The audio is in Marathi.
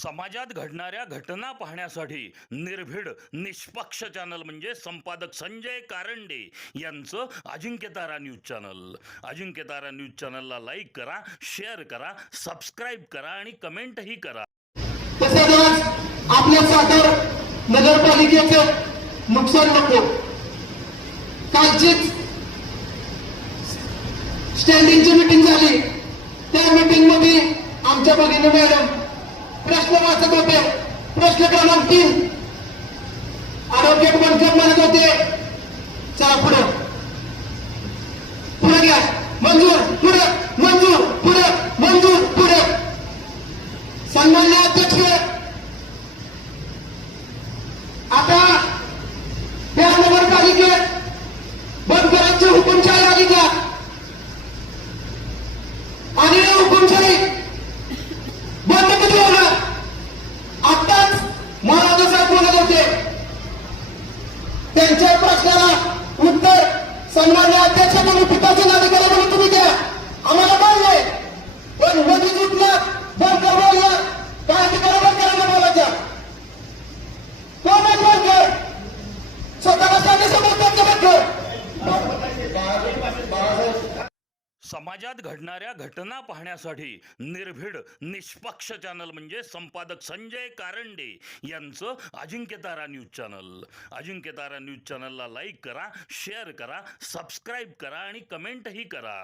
समाजात घडणाऱ्या घटना पाहण्यासाठी निर्भीड निष्पक्ष चॅनल म्हणजे संपादक संजय कारंडे यांचं Ajinkyatara news channel. Ajinkyatara news चॅनलला लाईक करा, शेअर करा, सबस्क्राईब करा आणि कमेंटही करा. तसेच आज आपल्या सातार नगरपालिकेचं नुकसान नको, कालचीच स्टँडिंगची मीटिंग झाली. त्या मीटिंग मध्ये आमच्या भगिनी मॅडम प्रश्न वाचत होते. प्रश्न क्रमांक 3 आरोग्य मंत्री म्हणत होते, चला पुढे पुढे घ्या, मंजूर पुढे, मंजूर पुढे, मंजूर पुढे. सन्माननीय अध्यक्ष, आता त्या नगरपालिकेत बंद करायची हुकुमशाही आली का? आणि हुकुमशाही बंद कधी होणार? आताच महाराज साहेब बोलत होते, त्यांच्या प्रश्नाला उत्तर सन्मान्य अध्यक्षांनी पिताचे अधिकारी म्हणून तुम्ही द्या. आम्हाला मान्य, पण मध्ये उठल्या बंद बोलल्या काय अधिकार बंद करायला बोलायच्या? कोण आहे बंद कर? स्वतःला सांगितलं बंद कर. समाजात घडणाऱ्या घटना पाहण्यासाठी निर्भीड निष्पक्ष चॅनल म्हणजे संपादक संजय कारंडे यांचं Ajinkyatara news channel. Ajinkyatara news चॅनलला लाईक करा, शेअर करा, सबस्क्राईब करा आणि कमेंटही करा.